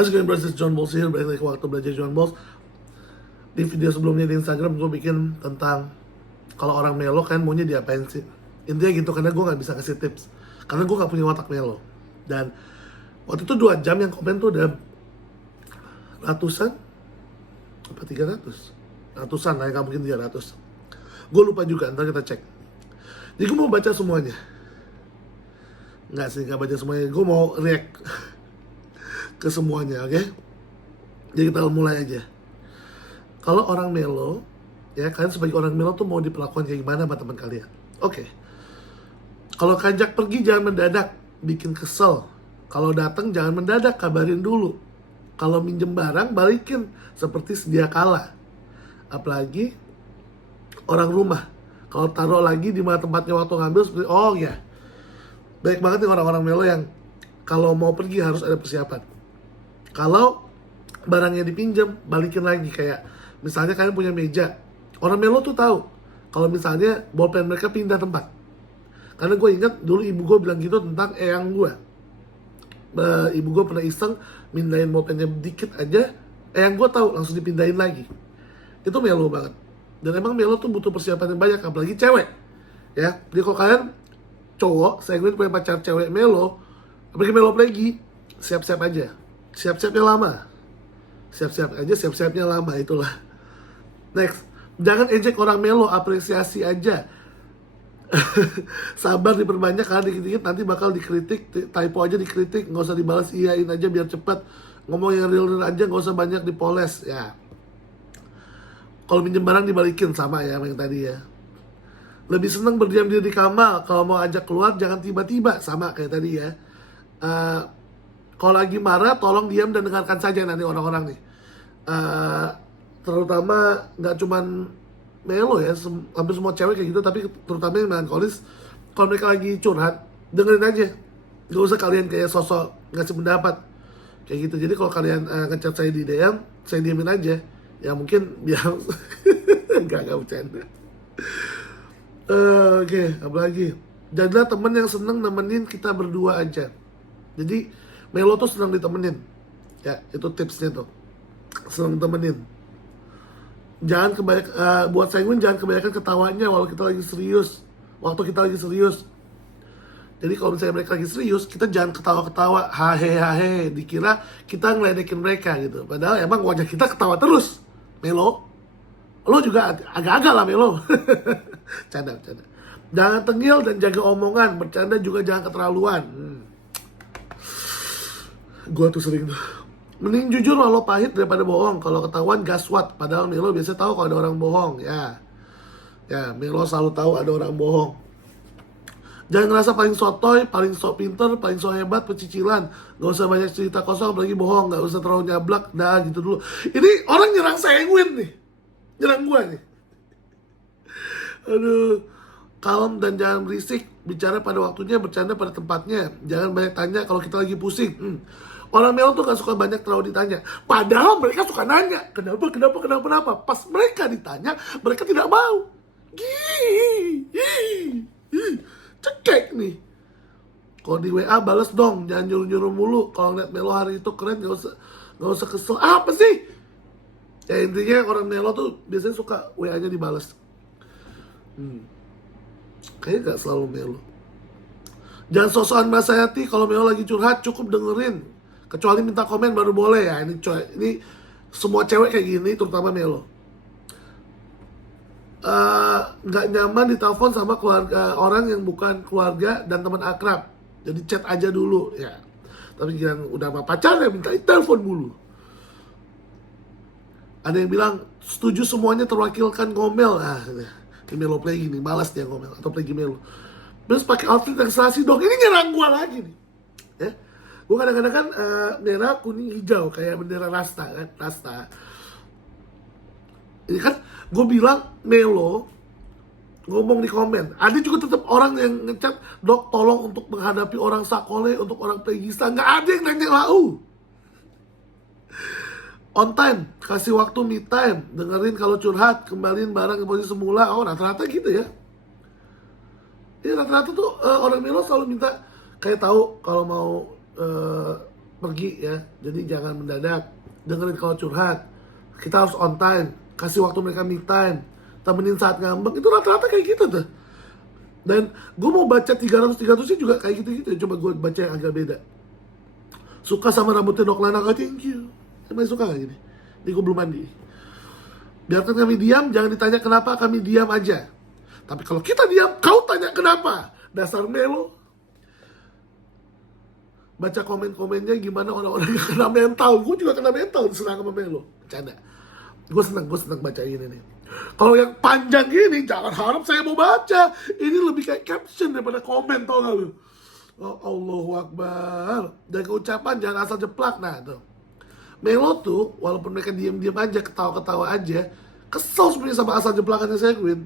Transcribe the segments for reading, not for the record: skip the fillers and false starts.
How's going belajar John Balls here, balik lagi ke waktu belajar John Balls. Di video sebelumnya di Instagram gue bikin tentang kalau orang melo kan maunya diapain sih. Intinya gitu, karena gue gak bisa kasih tips karena gue gak punya watak melo. Dan waktu itu 2 jam yang komen tuh ada ratusan apa 300 ratusan lah, gak mungkin 300. Gue lupa juga, ntar kita cek. Jadi gue mau baca semuanya. Nggak sih, nggak baca semuanya. Gue mau react ke semuanya, oke? Jadi kita mulai aja. Kalau orang melo, ya kalian sebagai orang melo tuh mau diperlakukan kayak gimana sama teman kalian? Oke. Kalau kajak pergi jangan mendadak, bikin kesel. Kalau datang jangan mendadak, kabarin dulu. Kalau minjem barang balikin seperti sedia kala. Apalagi orang rumah. Kalau taruh lagi di mana tempatnya waktu ngambil seperti oh ya. Baik banget nih orang-orang melo yang kalau mau pergi harus ada persiapan. Kalau barangnya dipinjam, balikin lagi. Kayak misalnya kalian punya meja, orang melo tuh tahu kalau misalnya bolpen mereka pindah tempat. Karena gue ingat dulu ibu gue bilang gitu tentang eyang gue. Ibu gue pernah iseng mindahin bolpennya dikit aja, eyang gue tahu langsung dipindahin lagi. Itu melo banget. Dan emang melo tuh butuh persiapan yang banyak, apalagi cewek. Ya, jadi kalau kalian cowok, saya ingin punya pacar cewek melo, apalagi melo lagi, siap-siap aja. Siap-siapnya lama. Siap-siap aja, siap-siapnya lama, itulah. Next, jangan ejek orang melo, apresiasi aja. Sabar diperbanyak, karena dikit-dikit nanti bakal dikritik, typo aja dikritik, nggak usah dibalas, iyain aja biar cepat. Ngomong yang real-real aja, nggak usah banyak dipoles, ya. Kalau minjem barang dibalikin, sama ya yang tadi ya. Lebih seneng berdiam diri di kamar. Kalau mau ajak keluar jangan tiba-tiba, sama kayak tadi ya. Kalau lagi marah tolong diam dan dengarkan saja nanti orang-orang nih. Terutama nggak cuman melo ya, hampir semua cewek kayak gitu, tapi terutama yang melankolis. Kalau mereka lagi curhat, dengerin aja. Gak usah kalian kayak sosok ngasih pendapat kayak gitu. Jadi kalau kalian ngechat saya di DM, saya diemin aja. Ya mungkin biar enggak bercanda. Oke, apalagi jadilah temen yang seneng nemenin kita berdua aja. Jadi melo tuh senang ditemenin. Ya, itu tipsnya tuh. Senang temenin. Jangan buat sanguin jangan kebanyakan ketawanya walau kita lagi serius. Waktu kita lagi serius. Jadi kalau misalnya mereka lagi serius, kita jangan ketawa-ketawa, hahe, dikira kita ngeledekin mereka gitu. Padahal emang wajah kita ketawa terus. Melo, lo juga agak-agak lah melo. Canda. Jangan tengil dan jaga omongan, bercanda juga jangan keterlaluan. Gua tuh sering tuh. Mending jujur walau pahit daripada bohong. Kalau ketahuan gaswat, padahal melo biasanya tahu kalau ada orang bohong. Ya, melo selalu tahu ada orang bohong. Jangan ngerasa paling sotoy, paling sok pinter, paling sok hebat, pecicilan. Gak usah banyak cerita kosong, apalagi bohong. Gak usah terlalu nyablak, dah gitu dulu. Ini orang nyerang sanguin nih. Nyerang gua nih. Aduh. Kalem dan jangan berisik. Bicara pada waktunya, bercanda pada tempatnya. Jangan banyak tanya kalau kita lagi pusing. Orang melo tuh gak suka banyak terlalu ditanya. Padahal mereka suka nanya. Kenapa? Pas mereka ditanya, mereka tidak mau. Cekek nih. Kalau di WA bales dong, jangan nyuruh-nyuruh mulu. Kalau ngeliat melo hari itu keren, gak usah kesel. Apa sih? Ya intinya orang melo tuh biasanya suka WA-nya dibales. Kayaknya gak selalu melo. Jangan sosokan nasihati kalau melo lagi curhat, cukup dengerin. Kecuali minta komen baru boleh ya. Ini semua cewek kayak gini, terutama melo. Nggak nyaman ditelepon sama keluarga orang yang bukan keluarga dan teman akrab. Jadi chat aja dulu ya. Tapi jangan udah sama pacarnya minta telepon dulu. Ada yang bilang setuju semuanya terwakilkan ngomel. Ini melo play gini, malas dia ngomel atau play melo. Terus pakai outfit yang selasi dong. Ini nyerang gua lagi nih. Ya. Gua kadang-kadang kan merah, kuning, hijau kayak bendera Rasta kan, Rasta. Ini kan gue bilang melo ngomong di komen. Ada juga tetap orang yang ngechat, dok tolong untuk menghadapi orang sakole, untuk orang plegista. Nggak ada yang nanya lau. On time, kasih waktu me time, dengerin kalau curhat, kembaliin barang ke posisi semula. Oh rata-rata gitu ya. Ini rata-rata tuh orang melo selalu minta kayak tahu kalau mau pergi ya. Jadi jangan mendadak, dengerin kalau curhat. Kita harus on time, kasih waktu mereka me time, temenin saat ngambek. Itu rata-rata kayak gitu tuh. Dan gue mau baca 300-300 sih juga kayak gitu-gitu. Coba gue baca yang agak beda. Suka sama rambutnya Dok Lana, oh thank you. Emang suka gak gini? Ini gue belum mandi. Biarkan kami diam, jangan ditanya kenapa, kami diam aja. Tapi kalau kita diam, kau tanya kenapa. Dasar melo. Baca komen-komennya gimana orang-orang yang kena mental. Gue juga kena mental diserang sama melo. Bercanda. Gue senang baca ini nih. Kalau yang panjang gini, jangan harap saya mau baca. Ini lebih kayak caption daripada komen, tau gak lu? Oh, Allahu Akbar. Dan keucapan jangan asal jeplak. Nah tuh, Melo tuh walaupun mereka diem-diem aja, ketawa-ketawa aja, kesel sebenarnya sama asal jeplakannya Sequin.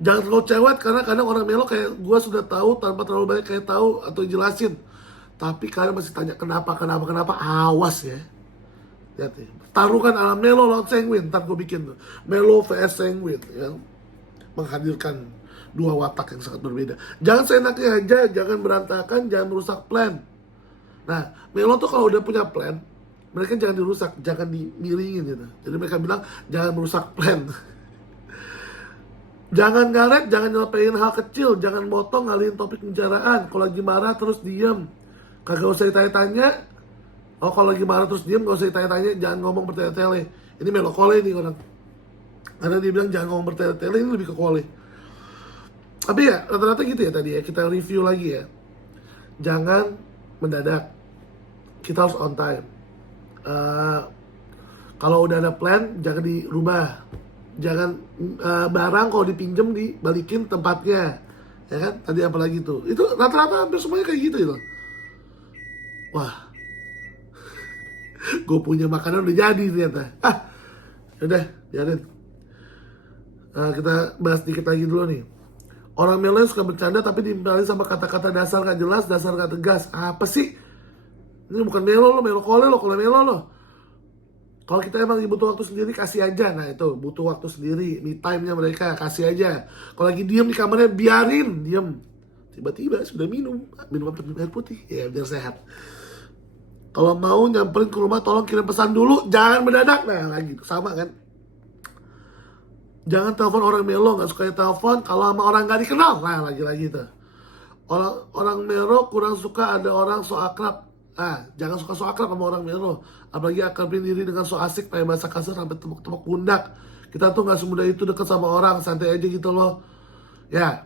Jangan terlalu cewek, karena kadang orang Melo kayak gue sudah tahu tanpa terlalu banyak kayak tahu atau jelasin. Tapi kalian masih tanya kenapa, awas ya. Lihat nih, taruhkan ala Melo lawan Sequin, ntar gue bikin tuh Melo vs Sequin ya. Menghadirkan dua watak yang sangat berbeda. Jangan seenaknya aja, jangan berantakan, jangan merusak plan. Nah, Melo tuh kalau udah punya plan, mereka jangan dirusak, jangan dimiringin gitu. Jadi mereka bilang, jangan merusak plan. Jangan ngaret, jangan nyelepein hal kecil, jangan motong, ngalihin topik pembicaraan. Kalau lagi marah terus diem, kagak usah ditanya-tanya. Oh, kalau lagi marah terus diem, gak usah ditanya-tanya, jangan ngomong bertele-tele. Ini Melo Kole nih orang. Karena dia bilang jangan ngomong bertele-tele, ini lebih ke Kole. Tapi ya rata-rata gitu ya tadi ya, kita review lagi ya. Jangan mendadak, kita harus on time. Kalau udah ada plan, jangan dirubah. Jangan barang kalau dipinjem dibalikin tempatnya, ya kan? Tadi apalagi tuh, itu rata-rata hampir semuanya kayak gitu ya. Wah, gue punya makanan udah jadi ternyata. Udah, biarin. Kita bahas dikit lagi dulu nih. Orang Melo suka bercanda tapi diimpalin sama kata-kata dasar gak jelas, dasar gak tegas. Apa sih? Ini bukan Melo lo, Melo Kole lo, kalau Melo lo. Kalau kita emang butuh waktu sendiri, kasih aja. Nah itu, butuh waktu sendiri, me time-nya mereka, kasih aja. Kalau lagi diem di kamarnya, biarin, diem. Tiba-tiba sudah minum air putih, ya biar sehat. Kalau mau nyamperin ke rumah, tolong kirim pesan dulu, jangan mendadak. Nah lagi, sama kan. Jangan telepon orang Melo, gak suka telepon kalau sama orang gak dikenal. Nah lagi-lagi tuh, orang Melo kurang suka ada orang so akrab. Jangan suka so akrab sama orang Melo. Apalagi akrabin diri dengan so asik, kayak bahasa kasar sampai tepuk-tepuk pundak. Kita tuh gak semudah itu deket sama orang, santai aja gitu loh. Ya,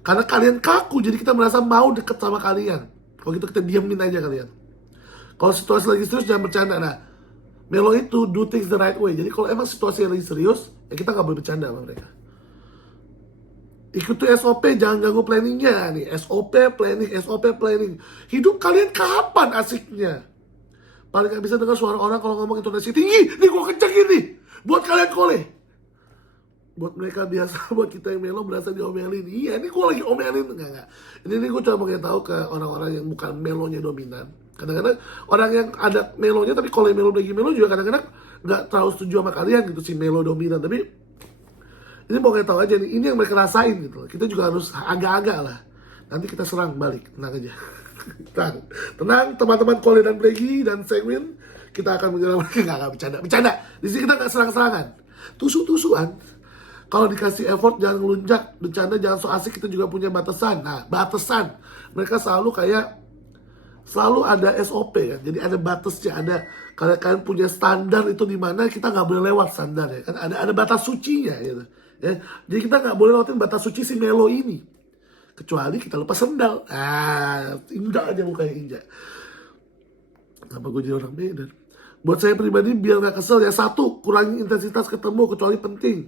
karena kalian kaku, jadi kita merasa mau deket sama kalian. Kalau gitu kita diamin aja kalian. Kalau situasi lagi serius, jangan bercanda. Nah, Melo itu do things the right way. Jadi kalau emang situasi lagi serius, ya kita gak boleh bercanda sama mereka. Ikuti SOP, jangan ganggu planningnya nih. SOP planning. Hidup kalian kapan asiknya? Paling gak bisa dengar suara orang kalau ngomong intonasi tinggi. Nih gue kenceng gini. Buat kalian Kole. Buat mereka biasa, buat kita yang Melo berasa diomelin. Iya, ini gue lagi omelin. Enggak. Ini gue coba pengen tahu ke orang-orang yang bukan Melonya dominan. Kadang-kadang orang yang ada Melonya, tapi kalau Melo lagi Melo juga kadang-kadang gak terlalu setuju sama kalian gitu, si Melo dominan. Tapi ini mau kayak tahu aja nih, ini yang mereka rasain gitu. Kita juga harus agak-agak lah. Nanti kita serang balik, tenang aja. tenang teman-teman Kole dan Bregi dan Sequin, kita akan menyerang mereka. Nggak bercanda. Di sini kita nggak serang-serangan, tusuk-tusukan. Kalau dikasih effort jangan ngelunjak, bercanda jangan so asik, kita juga punya batasan. Nah, batasan. Mereka selalu ada SOP kan. Jadi ada batasnya, ada kalian punya standar itu di mana kita nggak boleh lewat standar ya kan. Ada batas sucinya gitu. Ya. Jadi kita nggak boleh lewatin batas suci si Melo ini. Kecuali kita lepas sendal. Injak aja mukanya injak. Kenapa gue jadi orang Medan? Buat saya pribadi biar nggak kesel ya, satu, kurangi intensitas ketemu kecuali penting.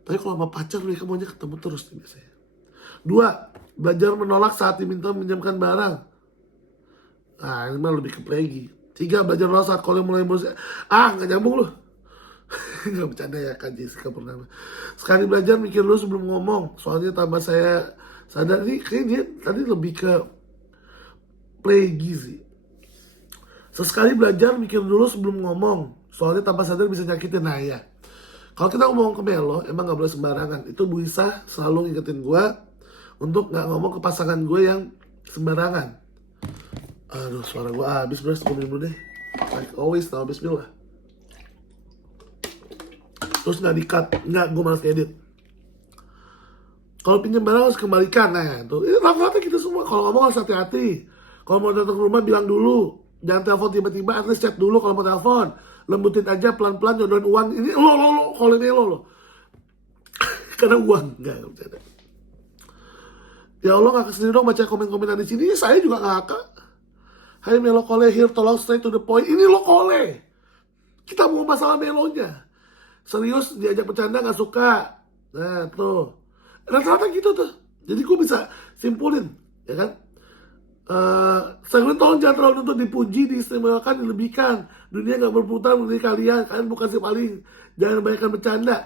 Tapi kalau sama pacar mereka maunya ketemu terus nih biasanya. Dua, belajar menolak saat diminta meminjamkan barang. Nah ini mah lebih ke plegi. Tiga, belajar menolak saat kalau mulai emosi. Nggak nyambung loh. Nggak bercanda ya Kak Jessica Purnama. Sekali belajar mikir dulu sebelum ngomong. Soalnya tambah saya sadar nih, kayaknya dia tadi lebih ke plegi sih. Sesekali belajar mikir dulu sebelum ngomong. Soalnya tanpa sadar bisa nyakitin. Nah ya, kalau kita ngomong ke Melo, emang gak boleh sembarangan. Itu Bu Isa selalu ngingetin gue untuk gak ngomong ke pasangan gue yang sembarangan. Aduh, suara gue habis, bros. Gue minum dulu deh. Like always, now bismillah. Terus nggak di-cut. Nggak, gue malas edit. Kalau pinjam barang harus kembalikan. Nah, tuh. Ini rata-rata kita semua. Kalau ngomong harus hati-hati. Kalau mau datang ke rumah, bilang dulu. Jangan telepon tiba-tiba, at least chat dulu kalau mau telepon. Lembutin aja pelan-pelan, jodohin uang. Ini lo, kalau ini lo. Karena uang. Nggak bercanda. Ya Allah, ngakak sendiri dong baca komen-komenan di sini. Saya juga ngakak. Hai Melo Kole here, tolong straight to the point. Ini lo Kole. Kita mau masalah Melonya. Serius, diajak bercanda gak suka. Nah tuh. Rata-rata gitu tuh. Jadi gue bisa simpulin. Ya kan? Segmen tolong jangan terlalu nuntut dipuji, diistimewakan, dilebihkan. Dunia gak berputar menjadi kalian. Kalian bukan si paling. Jangan banyakkan bercanda.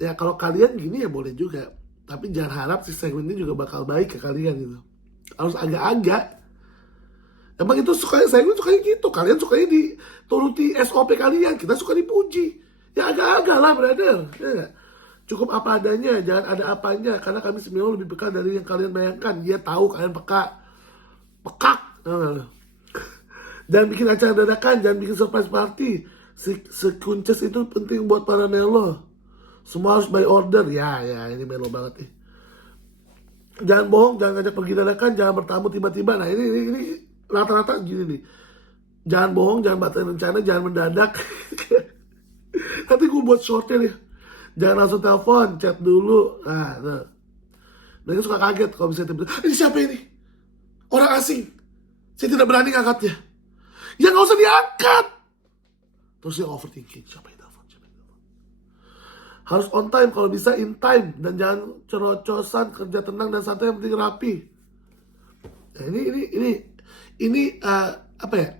Ya kalau kalian gini ya boleh juga. Tapi jangan harap si segmen ini juga bakal baik ke kalian gitu. Harus agak-agak. Emang itu segmen sukanya gitu. Kalian sukanya dituruti SOP kalian. Kita suka dipuji. Ya agak-agak lah brother. Ya gak? Cukup apa adanya. Jangan ada apanya. Karena kami semua lebih peka dari yang kalian bayangkan. Dia tahu kalian peka. Pekak. Jangan bikin acara dadakan. Jangan bikin surprise party. Sekunces itu penting buat para Melo. Semua harus by order. Ya ini Melo banget nih. Jangan bohong. Jangan ngajak pergi dadakan. Jangan bertamu tiba-tiba. Nah ini rata-rata gini nih. Jangan bohong, jangan batalin rencana, jangan mendadak. Nanti gue buat shortnya nih. Jangan langsung telepon, chat dulu. Nah. Mereka suka kaget kalau misalnya tiba-tiba, ini siapa ini? Orang asing. Saya tidak berani ngangkatnya. Ya gak usah diangkat. Terus dia overthinking. Siapa yang telepon? Harus on time, kalau bisa in time. Dan jangan cerocosan, kerja tenang dan santai, yang penting rapi. Nah ini apa ya,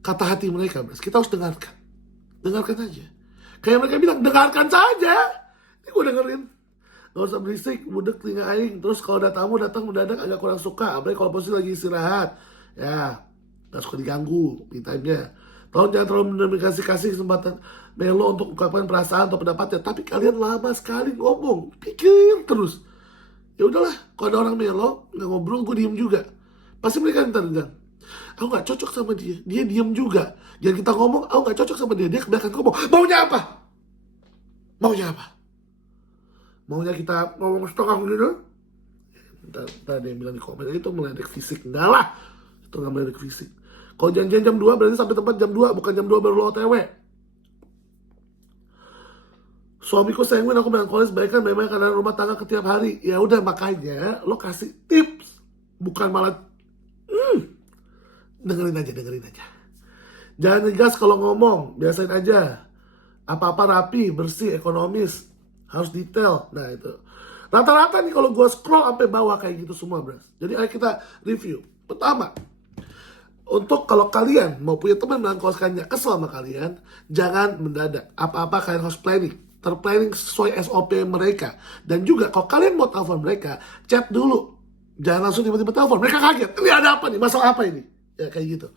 kata hati mereka, bros. Kita harus dengarkan aja. Kayak mereka bilang, dengarkan saja. Ini gue dengerin. Gak usah berisik, budek telinga aing. Terus kalau ada tamu datang mendadak agak kurang suka. Apalagi kalau posisi lagi istirahat. Ya, gak suka diganggu me time-nya. Tolong jangan terlalu kasih kesempatan Melo untuk ungkapkan perasaan atau pendapatnya. Tapi kalian lama sekali ngomong, pikir terus. Ya udahlah, kalau ada orang Melo nggak ngobrol, gue diem juga. Pasti mereka ntar bilang, aku nggak cocok sama dia diem juga. Jangan kita ngomong, aku nggak cocok sama dia kebanyakan ngomong. Maunya apa? Maunya kita ngomong setengah gitu? Ntar ada yang bilang di komen, itu meledek fisik. Enggak lah, itu nggak meledek fisik. Kalau janjian jam 2 berarti sampai tempat jam 2, bukan jam 2 baru lo OTW. Suamiku sanguin, aku melankolis baikkan memang karena rumah tangga setiap hari. Ya udah, makanya lo kasih tips, bukan malah dengerin aja. Jangan ngegas kalau ngomong, biasain aja. Apa-apa rapi, bersih, ekonomis, harus detail. Nah itu rata-rata nih kalau gue scroll sampai bawah kayak gitu semua, bros. Jadi ayo kita review. Pertama, untuk kalau kalian mau punya teman melangkoskannya kesel sama kalian, jangan mendadak. Apa-apa kalian harus planning. Terplanning sesuai SOP mereka. Dan juga kalau kalian mau telepon mereka, chat dulu. Jangan langsung tiba-tiba telepon. Mereka kaget. Ini ada apa nih? Masalah apa ini? Ya kayak gitu.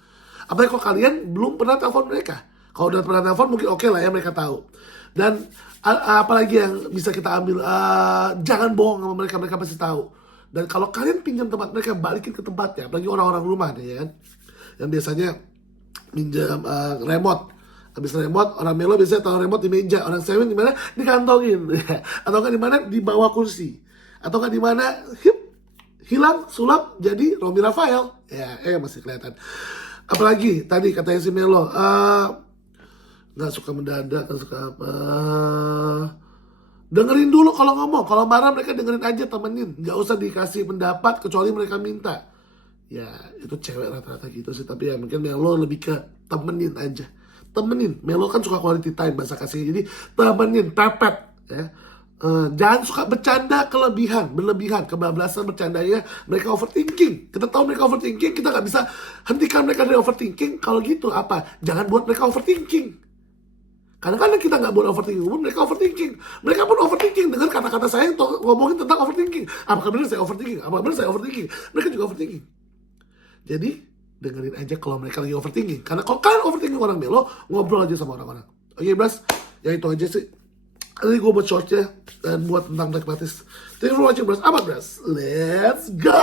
Apalagi kalau kalian belum pernah telepon mereka. Kalau udah pernah telepon mungkin oke lah ya, mereka tahu. Dan apalagi yang bisa kita ambil, jangan bohong sama mereka. Mereka pasti tahu. Dan kalau kalian pinjam tempat mereka, balikin ke tempatnya. Apalagi orang-orang rumah nih ya kan, yang biasanya minjam remote. Habis remote, orang Melo biasanya taruh remote di meja. Orang Seven di mana? Dikantongin. Atau kan di mana? Di bawah kursi. Atau kan di mana? Hilang, sulap, jadi Romi Rafael. Ya, masih kelihatan. Apalagi tadi katanya si Melo, nggak suka mendadak, nggak suka apa. Dengerin dulu kalau ngomong. Kalau marah mereka dengerin aja, temenin. Nggak usah dikasih pendapat kecuali mereka minta. Ya itu cewek rata-rata gitu sih. Tapi ya mungkin Melo lebih ke temenin aja. Temenin. Melo kan suka quality time bahasa kasihnya. Jadi temenin, pepet ya. Jangan suka bercanda berlebihan, kebablasan bercandanya. Mereka overthinking. Kita tahu mereka overthinking, kita nggak bisa hentikan mereka dari overthinking. Kalau gitu apa? Jangan buat mereka overthinking. Kadang-kadang kita nggak buat overthinking, mereka overthinking. Mereka pun overthinking dengan kata-kata saya ngomongin tentang overthinking. Apakah benar saya overthinking? Mereka juga overthinking. Jadi dengerin aja kalau mereka lagi overthinking. Karena kalau kalian overthinking orang Melo, ngobrol aja sama orang-orang. Oke, Bras, ya itu aja sih. Ini gue buat shortnya dan buat tentang pragmatis. Thank you for watching, Bras. Apa, Bras? Let's go!